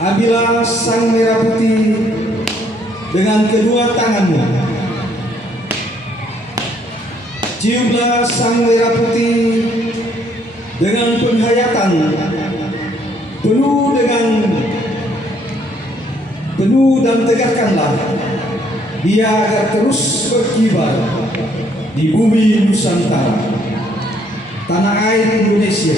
Ambillah sang merah putih dengan kedua tanganmu. Ciumlah sang merah putih dengan penghayatan penuh dan tegakkanlah dia agar terus berkibar di bumi Nusantara, tanah air Indonesia.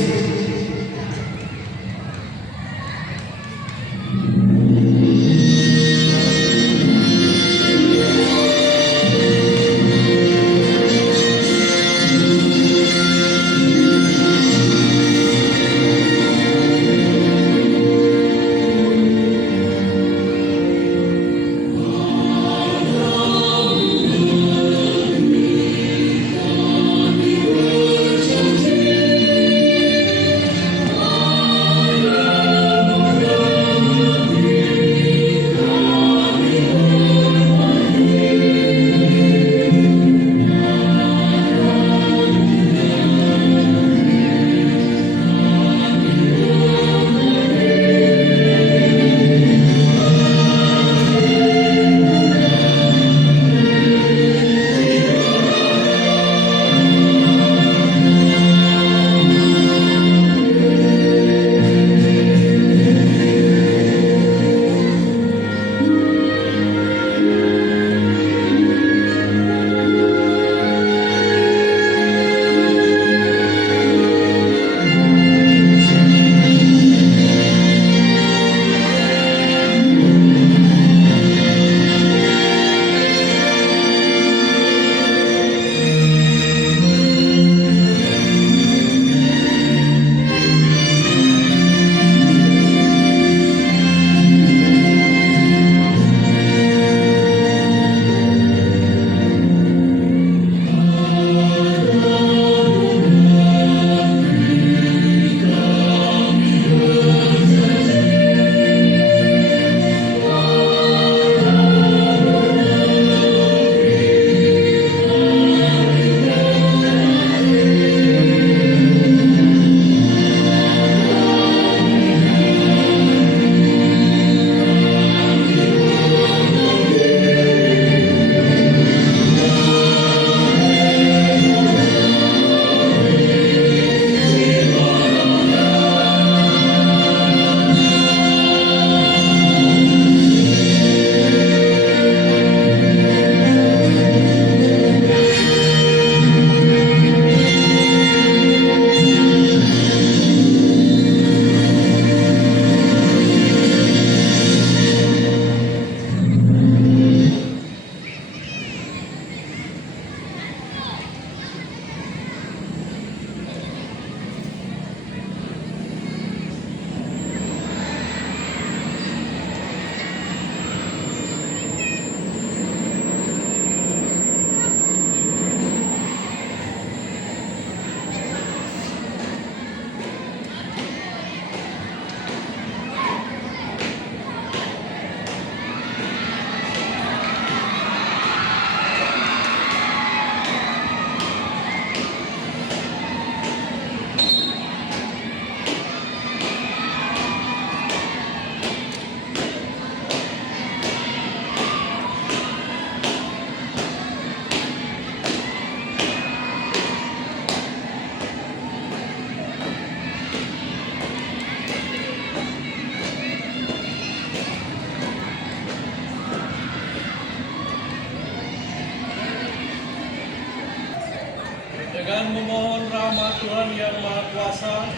Dengan memohon rahmat Tuhan Yang Maha Kuasa,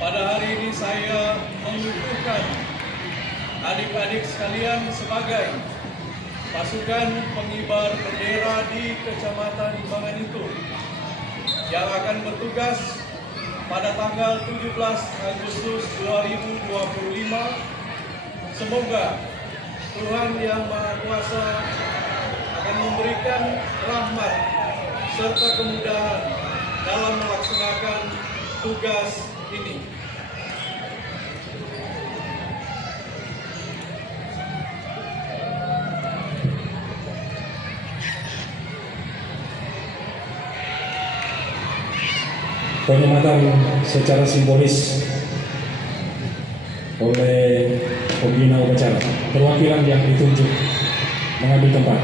pada hari ini saya mengukuhkan adik-adik sekalian sebagai pasukan pengibar bendera di Kecamatan Banganitu yang akan bertugas pada tanggal 17 Agustus 2025. Semoga Tuhan Yang Maha Kuasa akan memberikan rahmat serta kemudahan dalam melaksanakan tugas ini. Penyelamatan secara simbolis oleh pembina upacara. Perwakilan yang ditunjuk mengambil tempat.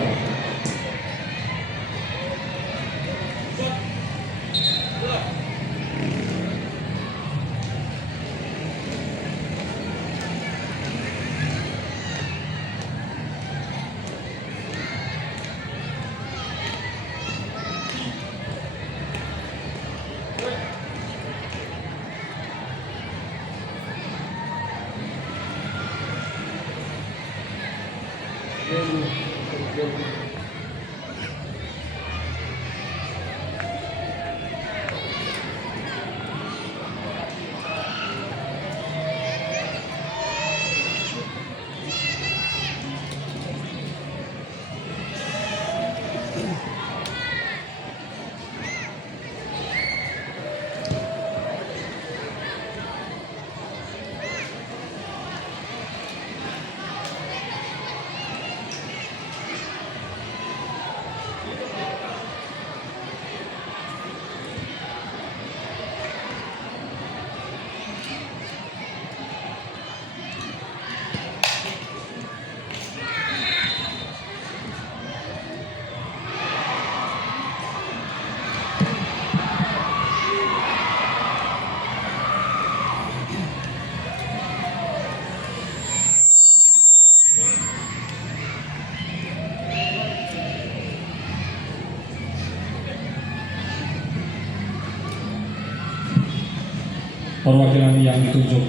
Perwakilan yang ditunjuk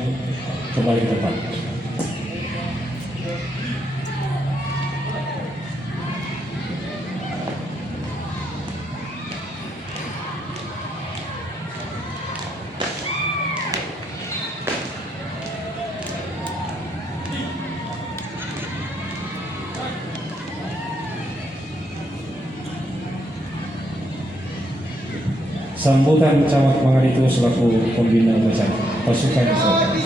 kembali ke tempat. Sambutan Camat Mangaritu selaku pembina upacara pasukan selatan.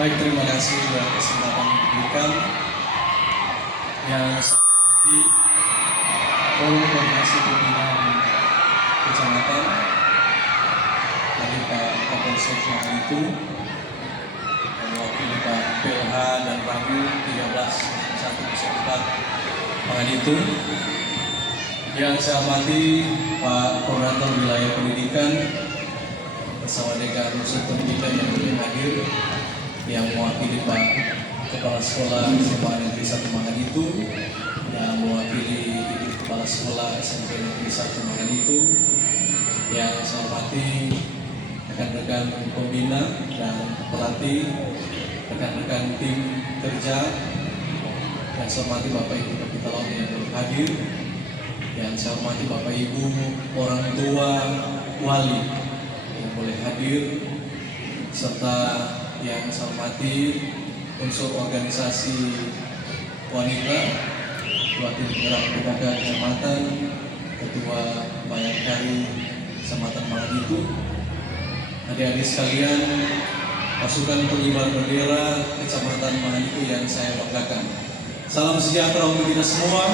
Baik, terima kasih atas kesempatan yang diberikan. Yang saya hormati Forum Koordinasi Pembinaan Kecamatan dari Pak Kapolsek Mangaritu, yang mewakili Pak PLH dan Ramil 13.104 Mangaritu. Yang saya hormati Pak Koordinator Wilayah Pendidikan bersama dengan unsur pendidikan yang hadir, yang mewakili Pak Kepala Sekolah SMA Negeri 1 Mangaritu, yang mewakili Ibu Kepala Sekolah SMP Negeri 1 Mangaritu, yang saya hormati rekan-rekan pembina dan pelatih, rekan-rekan tim kerja, yang saya hormati Bapak Ibu Kapitalam yang hadir, yang saya hormati Bapak Ibu orang tua wali yang boleh hadir, serta yang saya hormati unsur organisasi wanita, Ketua Tim Penggerak PKK Kecamatan, Ketua Bayangkari Kecamatan Mangaritu, adik-adik sekalian, pasukan pengibar bendera Kecamatan Mangaritu yang saya banggakan. Salam sejahtera untuk kita semua.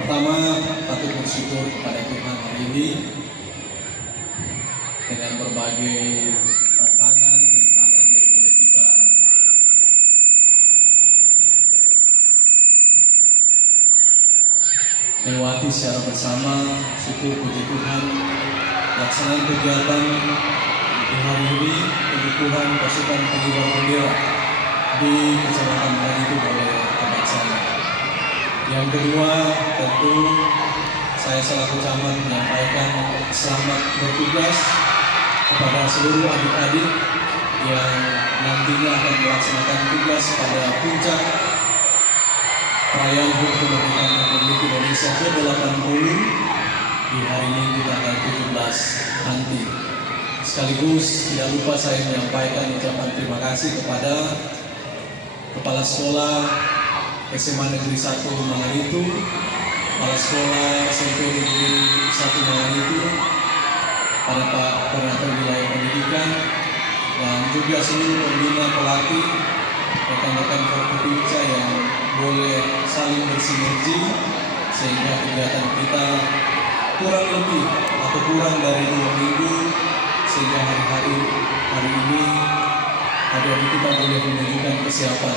Pertama, patut bersyukur kepada Tuhan hari ini dengan berbagai tantangan, rintangan yang boleh kita lewati secara bersama. Syukur puji Tuhan, pelaksanaan kegiatan di hari ini pengukuhan pasukan pengibar bendera di Kecamatan Mangaritu oleh terlaksana. Yang kedua, tentu saya selaku camat menyampaikan selamat bertugas kepada seluruh adik-adik yang nantinya akan melaksanakan tugas pada puncak perayaan HUT Kemerdekaan Republik Indonesia ke-80 di hari Minggu tanggal 17 nanti. sekaligus tidak lupa saya menyampaikan ucapan terima kasih kepada Kepala Sekolah SMA Negeri 1 Mangalitu, Kepala Sekolah SMP Negeri 1 Mangalitu, para Pak Koordinator Wilayah Pendidikan, dan juga seluruh pembina pelatih, rekan-rekan Forkopimda yang boleh saling bersinergi sehingga kegiatan kita kurang lebih atau kurang dari 2 minggu, sehingga hari ini adik-adik kita boleh menunjukkan kesiapan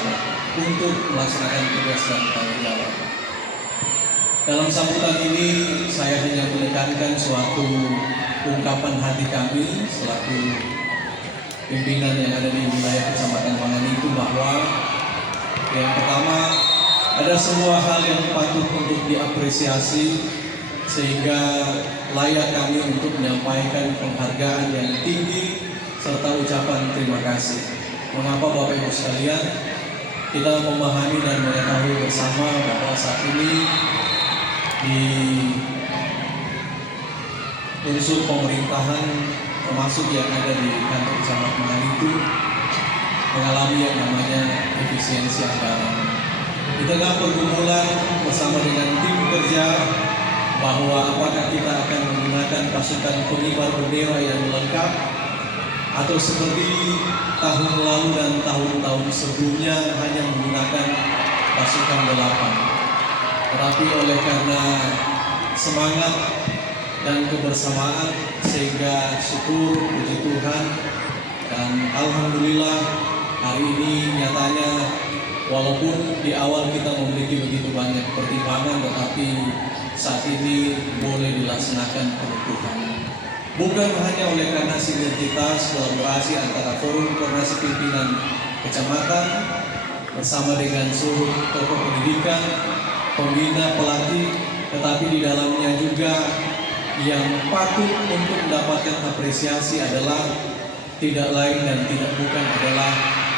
untuk melaksanakan tugas dan tanggung jawab. Dalam sambutan ini saya hanya menekankan suatu ungkapan hati kami selaku pimpinan yang ada di wilayah Kecamatan Mangalitu, bahwa yang pertama, ada sebuah hal yang patut untuk diapresiasi sehingga layak kami untuk menyampaikan penghargaan yang tinggi serta ucapan terima kasih. Mengapa Bapak Ibu sekalian? Kita memahami dan mengetahui bersama bahwa saat ini di unsur pemerintahan termasuk yang ada di kantor Kecamatan Mangalitu mengalami yang namanya efisiensi anggaran. Di tengah pergumulan bersama dengan tim kerja bahwa apakah kita akan menggunakan pasukan pengibar bendera yang lengkap atau seperti tahun lalu dan tahun-tahun sebelumnya hanya menggunakan pasukan 8. Tetapi oleh karena semangat dan kebersamaan sehingga syukur puji Tuhan dan alhamdulillah hari ini nyatanya walaupun di awal kita memiliki begitu banyak pertimbangan, tetapi saat ini boleh dilaksanakan penutupan. Bukan hanya oleh karena sinergitas kolaborasi antara forum koordinasi pimpinan kecamatan bersama dengan seluruh tokoh pendidikan, pembina, pelatih, tetapi di dalamnya juga yang patut untuk mendapatkan apresiasi adalah tidak lain dan tidak bukan adalah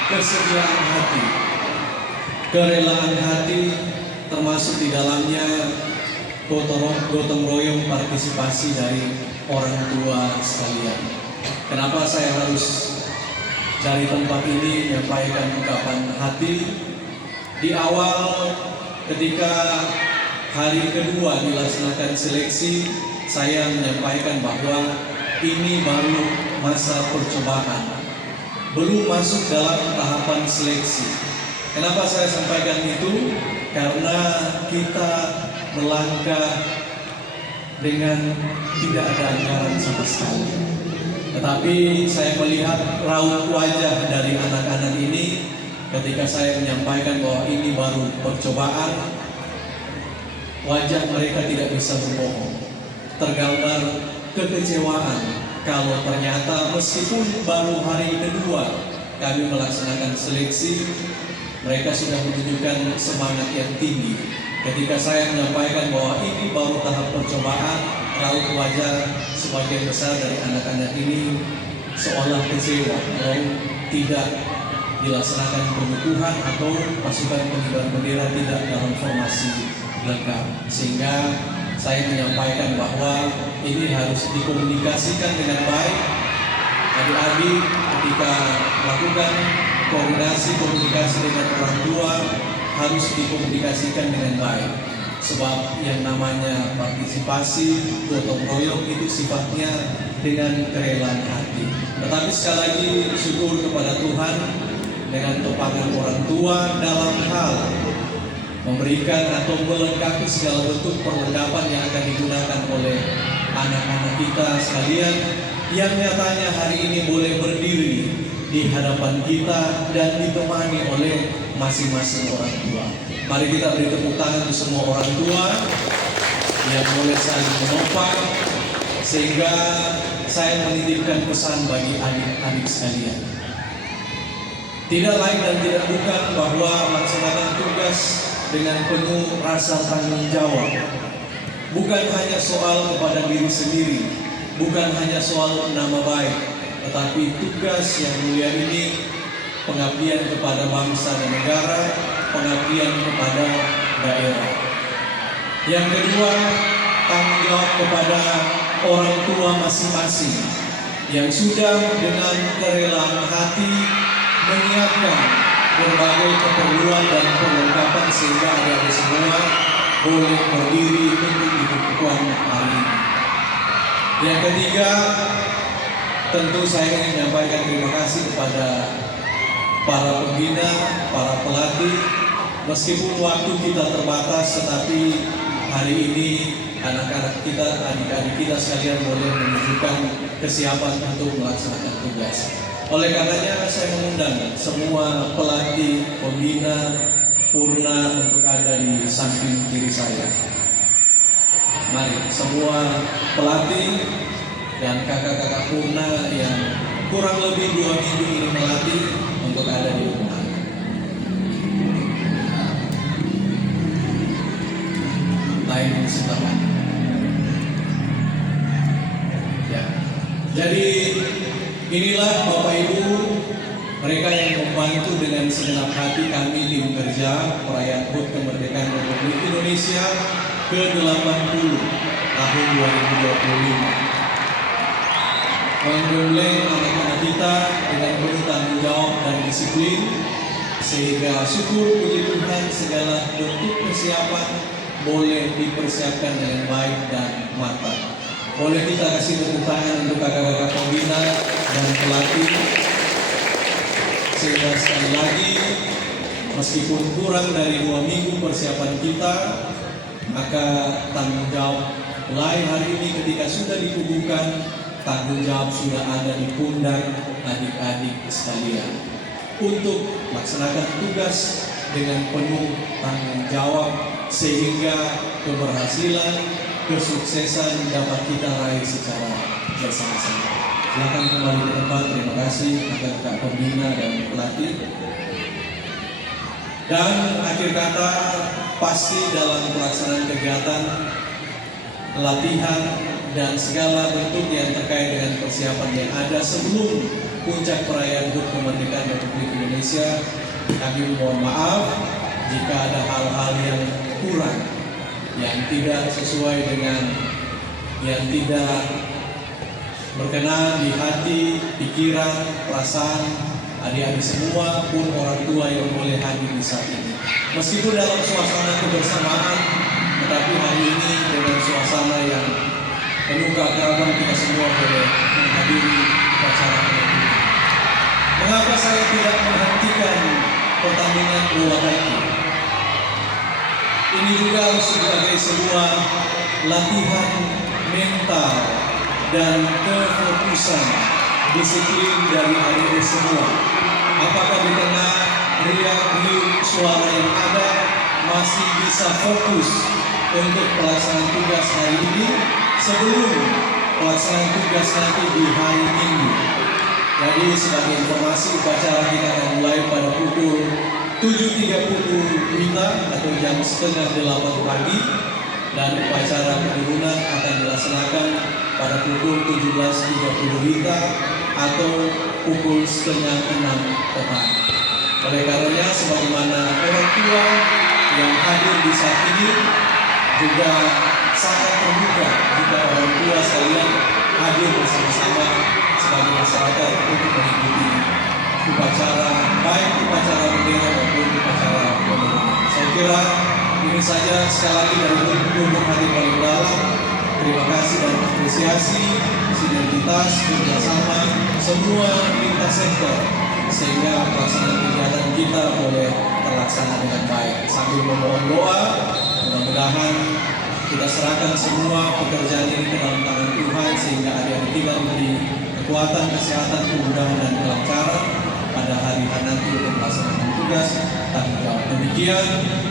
kesediaan hati, kerelaan hati, termasuk di dalamnya gotong royong partisipasi dari orang tua sekalian. Kenapa saya harus dari tempat ini menyampaikan ungkapan hati? Di awal ketika hari kedua dilaksanakan seleksi, saya menyampaikan bahwa ini baru masa percobaan, belum masuk dalam tahapan seleksi. Kenapa saya sampaikan itu? Karena kita melangkah dengan tidak ada anggaran sama sekali. Tetapi saya melihat raut wajah dari anak-anak ini ketika saya menyampaikan bahwa ini baru percobaan, wajah mereka tidak bisa berbohong. Tergambar kekecewaan kalau ternyata meskipun baru hari kedua kami melaksanakan seleksi, mereka sudah menunjukkan semangat yang tinggi. Ketika saya menyampaikan bahwa ini baru tahap percobaan, raut wajah sebagian besar dari anak-anak ini seolah kecewa kalau tidak dilaksanakan pengukuhan atau pasukan pengibar bendera tidak dalam formasi lengkap. Sehingga saya menyampaikan bahwa ini harus dikomunikasikan dengan baik. Adik-adik ketika melakukan komunikasi dengan orang tua harus dikomunikasikan dengan baik, sebab yang namanya partisipasi gotong royong itu sifatnya dengan kerelaan hati. Tetapi sekali lagi syukur kepada Tuhan dengan topangan orang tua dalam hal memberikan atau melengkapi segala bentuk perlengkapan yang akan digunakan oleh anak-anak kita sekalian, yang nyatanya hari ini boleh berdiri di hadapan kita dan ditemani oleh masing-masing orang tua. Mari kita beri tepuk tangan untuk semua orang tua yang boleh saling menopang, sehingga saya menitipkan pesan bagi adik-adik sekalian. Tidak lain dan tidak bukan bahwa melaksanakan tugas dengan penuh rasa tanggung jawab. Bukan hanya soal kepada diri sendiri, bukan hanya soal nama baik, tetapi tugas yang mulia ini pengabdian kepada bangsa dan negara, pengabdian kepada daerah. Yang kedua, tanggung jawab kepada orang tua masing-masing. yang sudah dengan kerelaan hati menyiapkan berbagai keperluan dan perlengkapan sehingga adik-adik semua boleh berdiri untuk dikukuhan hari ini. Yang ketiga, tentu saya ingin menyampaikan terima kasih kepada para pembina, para pelatih. Meskipun waktu kita terbatas, tetapi hari ini anak-anak kita, adik-adik kita sekalian boleh menunjukkan kesiapan untuk melaksanakan tugas. Oleh karenanya saya mengundang semua pelatih, pembina, Purna untuk ada di samping kiri saya. Mari semua pelatih dan kakak-kakak Purna yang kurang lebih 2 minggu ini melatih untuk ada di depan. Lain sebelah. Ya. Jadi inilah Bapak Ibu, mereka yang membantu dengan segenap hati kami tim kerja perayaan HUT Kemerdekaan Republik Indonesia ke-80 tahun 2025. Menggembleng anak-anak kita dengan penuh tanggung jawab dan disiplin, sehingga syukur puji Tuhan segala bentuk persiapan boleh dipersiapkan dengan baik dan matang. Boleh kita kasih tepuk tangan untuk kakak-kakak pembina dan pelatih. Sehingga sekali lagi, meskipun kurang dari 2 minggu persiapan kita, maka tanggung jawab mulai hari ini ketika sudah dikukuhkan, tanggung jawab sudah ada di pundak adik-adik sekalian untuk melaksanakan tugas dengan penuh tanggung jawab sehingga keberhasilan, kesuksesan dapat kita raih secara bersama-sama. Silakan kembali ke tempat. Terima kasih kakak-kakak pembina dan pelatih. Dan akhir kata, pasti dalam pelaksanaan kegiatan, latihan, dan segala bentuk yang terkait dengan persiapan yang ada sebelum puncak perayaan HUT Kemerdekaan Republik Indonesia, kami mohon maaf jika ada hal-hal yang kurang, yang tidak sesuai dengan, yang tidak berkenan di hati, pikiran, perasaan adik-adik semua pun orang tua yang boleh hadir di saat ini. Meskipun dalam suasana kebersamaan, tetapi hari ini dengan suasana yang penuh keakraban kita semua boleh menghadiri upacara ini. Mengapa saya tidak menghentikan pertandingan bola kaki? Ini juga harus sebagai sebuah latihan mental dan kefokusan disiplin dari adik-adik semua. Apakah di tengah riak-riuk suara yang ada masih bisa fokus untuk pelaksanaan tugas hari ini sebelum pelaksanaan tugas nanti di hari Minggu. Jadi sebagai informasi, upacara kita akan mulai pada pukul 7.30 WITA atau jam setengah 8 pagi, dan upacara penurunan akan dilaksanakan pada pukul 17.30 WITA atau pukul setengah 6 petang. Oleh karenanya, sebagaimana orang tua yang hadir di saat ini juga sangat terbuka jika orang tua sekalian hadir bersama-sama sebagai masyarakat untuk mengikuti upacara, baik upacara bendera maupun upacara penurunan. Saya kira ini saja, sekali lagi dari untuk hati paling dalam. Terima kasih dan apresiasi sinergitas kerjasama semua lintas sektor sehingga pelaksanaan kegiatan kita boleh terlaksana dengan baik. Sambil memohon doa, mudah-mudahan kita serahkan semua pekerjaan ini ke dalam tangan Tuhan sehingga adik-adik kita memberi kekuatan, kesehatan, kemudahan dan kelancaran pada hari nanti untuk melaksanakan tugas tanggung jawab. Demikian,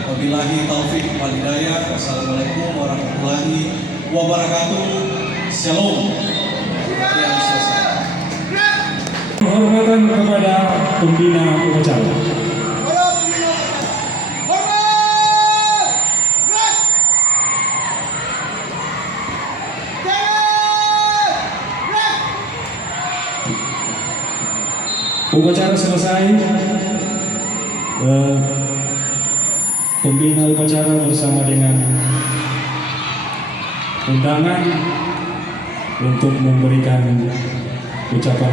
wabillahi taufik wal hidayah. Wassalamualaikum warahmatullahi wabarakatuh. Shalom. Yang selesai. Penghormatan kepada pembina upacara. Upacara selesai. Pembina upacara bersama dengan undangan untuk memberikan ucapan